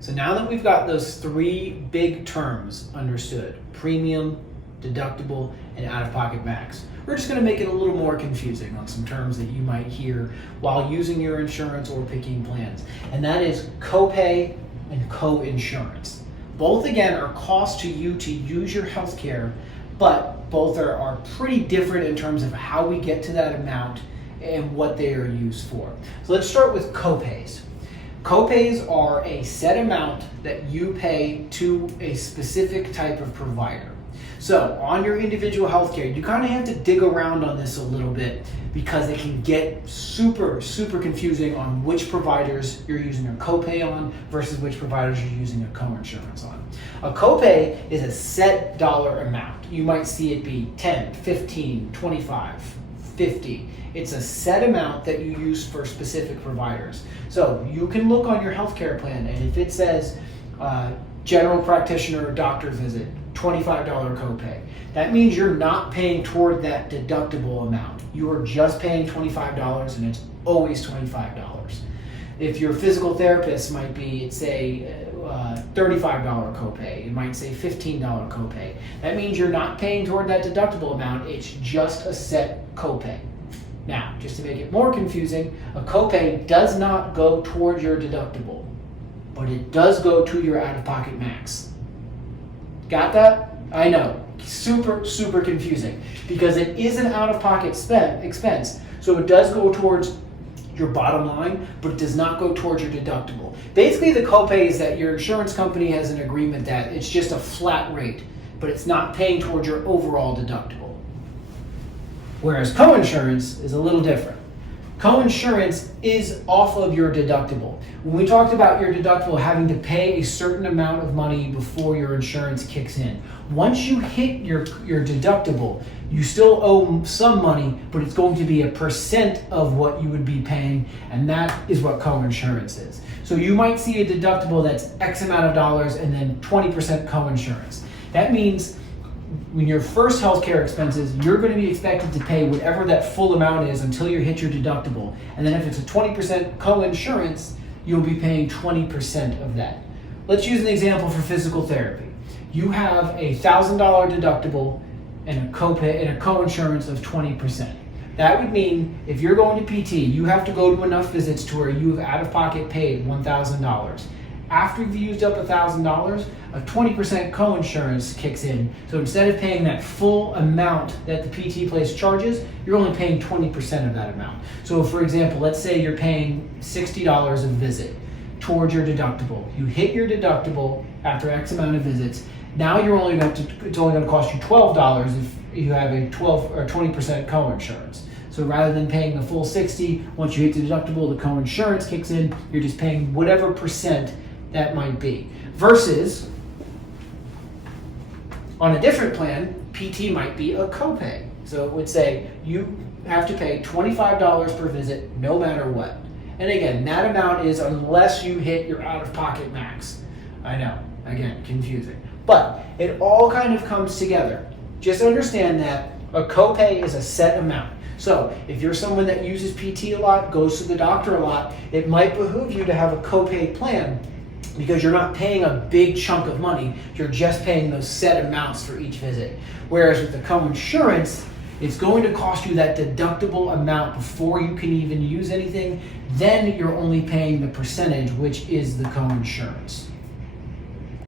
So now that we've got those three big terms understood, premium, deductible, and out-of-pocket max, we're just going to make it a little more confusing on some terms that you might hear while using your insurance or picking plans. And that is copay and co-insurance. Both, again, are costs to you to use your health care, but both are pretty different in terms of how we get to that amount and what they are used for. So let's start with copays. Copays are a set amount that you pay to a specific type of provider. So on your individual healthcare, you kind of have to dig around on this a little bit because it can get super confusing on which providers you're using a copay on versus which providers you're using a co-insurance on. A copay is a set dollar amount. You might see it be 10, 15, 25, 50. It's a set amount that you use for specific providers. So you can look on your healthcare plan, and if it says general practitioner or doctor visit, $25 copay, that means you're not paying toward that deductible amount. You are just paying $25, and it's always $25. If your physical therapist might be, it's a $35 copay, it might say $15 copay. That means you're not paying toward that deductible amount, it's just a set copay. Now, just to make it more confusing, a copay does not go toward your deductible, but it does go to your out-of-pocket max. Got that? I know, super confusing because it is an out-of-pocket expense, so it does go towards your bottom line, but it does not go towards your deductible. Basically, the copay is that your insurance company has an agreement that it's just a flat rate, but it's not paying towards your overall deductible. Whereas co-insurance is a little different. Co-insurance is off of your deductible. When we talked about your deductible having to pay a certain amount of money before your insurance kicks in, once you hit your deductible, you still owe some money, but it's going to be a percent of what you would be paying, and that is what co-insurance is. So you might see a deductible that's X amount of dollars and then 20% co-insurance. That means when your first healthcare expenses, you're going to be expected to pay whatever that full amount is until you hit your deductible. And then if it's a 20% co-insurance, you'll be paying 20% of that. Let's use an example for physical therapy. You have a $1,000 deductible and a copay and a co-insurance of 20%. That would mean if you're going to PT, you have to go to enough visits to where you have out-of-pocket paid $1,000. After you've used up $1,000, a 20% co-insurance kicks in. So instead of paying that full amount that the PT place charges, you're only paying 20% of that amount. So for example, let's say you're paying $60 a visit towards your deductible. You hit your deductible after X amount of visits. Now it's only going to cost you $12 if you have a 12 or 20% co-insurance. So rather than paying the full 60, once you hit the deductible, the co-insurance kicks in. You're just paying whatever percent that might be. Versus, on a different plan, PT might be a copay. So it would say you have to pay $25 per visit no matter what. And again, that amount is unless you hit your out-of-pocket max. I know, again, confusing. But it all kind of comes together. Just understand that a copay is a set amount. So if you're someone that uses PT a lot, goes to the doctor a lot, it might behoove you to have a copay plan because you're not paying a big chunk of money, you're just paying those set amounts for each visit. Whereas with the co-insurance, it's going to cost you that deductible amount before you can even use anything, then you're only paying the percentage, which is the co-insurance.